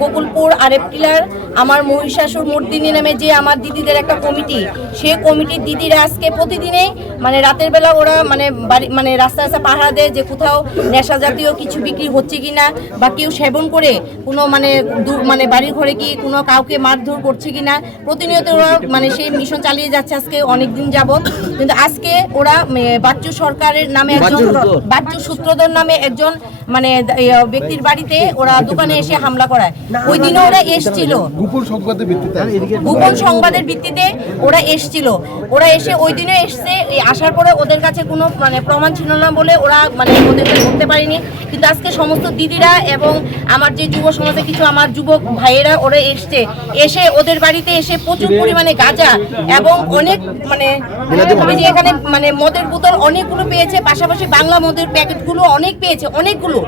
গোকুলপুর আরেপটিলার আমার মহিষাসুর মর্দিনী নামে যে আমার দিদিদের একটা কমিটি, সেই কমিটির দিদিরা আজকে প্রতিদিনে মানে রাতের বেলা ওরা মানে রাস্তা রাস্তা পাহারা দেয় যে কোথাও নেশা জাতীয় কিছু বিক্রি হচ্ছে কিনা বা কেউ সেবন করে কোনো মানে বাড়ির ঘরে কি কোনো কাউকে মারধর করছে কিনা। প্রতিনিয়ত ওরা মানে সেই মিশন চালিয়ে যাচ্ছে আজকে অনেক দিন যাবত। কিন্তু আজকে ওরা বাচ্চু সরকারের নামে একজন বাচ্চু সূত্রধর নামে একজন মানে ব্যক্তির বাড়িতে ওরা দোকানে এসে হামলা করায়। ওই দিনে ওরা এসছিল গোপন সংবাদের ভিত্তিতে ওরা এসছিল। ওরা এসে ওই দিনে এসছে, আসার পরে ওদের কাছে কোনো মানে প্রমাণ ছিল না বলে ওরা মানে ওদেরকে ধরতে পারেনি। কিন্তু আজকে সমস্ত দিদিরা এবং আমার যে যুব সমাজে কিছু আমার যুবক ভাইয়েরা ওরা এসে ওদের বাড়িতে এসে প্রচুর পরিমাণে গাঁজা এবং অনেক মানে এখানে মানে মদের বোতল অনেকগুলো পেয়েছে, পাশাপাশি বাংলা মদের প্যাকেটগুলো অনেক পেয়েছে, অনেকগুলো,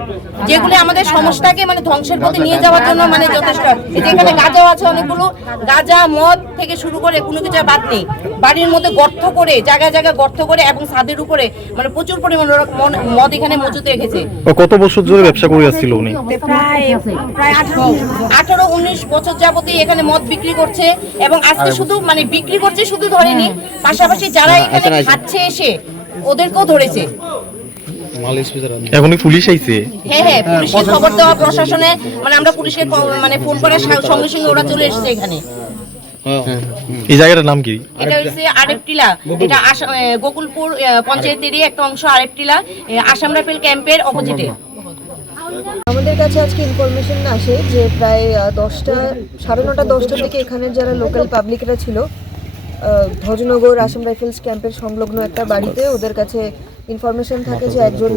যেগুলো আমাদের সমাজটাকে মানে ধ্বংসের পথে নিয়ে যাওয়ার জন্য মানে যথেষ্ট। এখানে গাঁজাও আছে অনেকগুলো, গাঁজা মদ থেকে শুরু করে কোনো কিছু বাদ নেই। বাড়ির মধ্যে গর্ত করে জায়গায় জায়গায় গর্ত করে এবং ছাদের উপরে মানে প্রচুর পরিমাণ মদ এখানে মজুত রেখেছে। কত বছর ধরে ব্যবসা করে আসছিল উনি? প্রায় 18-19 বছর যাবতই এখানে মদ বিক্রি করছে এবং আজকে শুধু মানে বিক্রি করছে শুধু ধরেনি, পাশাপাশি যারা এখানে খাচ্ছে এসে ওদেরকেও ধরেছে। এখন পুলিশ আইছে? হ্যাঁ, পুলিশের খবর দেওয়া প্রশাসনে মানে আমরা পুলিশকে মানে ফোন করার সঙ্গে সঙ্গে ওরা চলে এসেছে এখানে। এই জায়গাটার নাম কি? এটা হচ্ছে আরেপটিলা, এটা গোকুলপুর পঞ্চায়েতেরই একটা অংশ। আরেপটিলা আসাম রাইফেল ক্যাম্পের অপোজিটে। আমাদের কাছে আজকে ইনফরমেশন আসে যে প্রায় 9:30-10টার দিকে এখানের যারা লোকাল পাবলিকরা ছিল ভজনগর আসাম রাইফেলস ক্যাম্পের সংলগ্ন একটা বাড়িতে, ওদের কাছে ইনফরমেশন থাকে যে একজন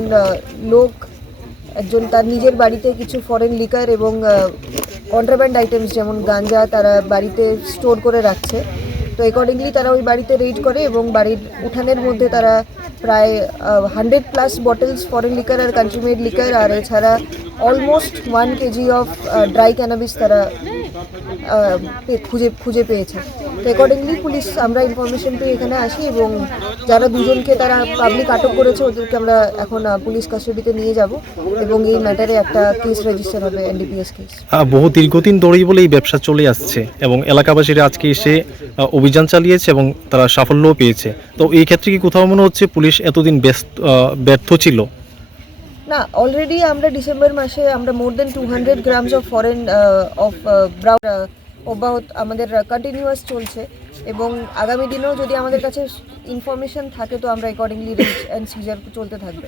তার নিজের বাড়িতে কিছু ফরেন লিকার এবং কন্ট্রাব্যান্ড আইটেমস যেমন গাঞ্জা তারা বাড়িতে স্টোর করে রাখছে। তো অ্যাকর্ডিংলি তারা ওই বাড়িতে রেড করে এবং বাড়ির উঠানের মধ্যে তারা প্রায় 100+ বটলস ফরেন লিকার আর কান্ট্রি মেড লিকার আর এছাড়া almost 1 kg of dry cannabis তারা খুঁজে পেয়েছে। তো অ্যাকর্ডিংলি পুলিশ আমরা ইনফরমেশন পেয়ে এখানে আসি এবং যারা দুজনকে তারা পাবলিক আটক করেছে ওদেরকে আমরা এখন পুলিশ কাস্টাডিতে নিয়ে যাব এবং এই ম্যাটারে একটা কেস রেজিস্টার হবে এনডিপিএস কেস। বহু দীর্ঘদিন ধরেই বলে এই ব্যবসা চলে আসছে এবং এলাকাবাসীরা আজকে এসে অভিযান চালিয়েছে এবং তারা সাফল্যও পেয়েছে। তো এই ক্ষেত্রে কি কোথাও মনে হচ্ছে পুলিশ এতদিন ব্যর্থ ছিল? না, অলরেডি আমরা ডিসেম্বর মাসে আমরা মোর দেন 200 গ্রামস অফ ফরেন ব্রাউন অব্যাহত আমাদের কন্টিনিউয়াস চলছে এবং আগামী দিনেও যদি আমাদের কাছে ইনফরমেশন থাকে তো আমরা অ্যাকর্ডিংলি রেড অ্যান্ড সিজার চলতে থাকবে।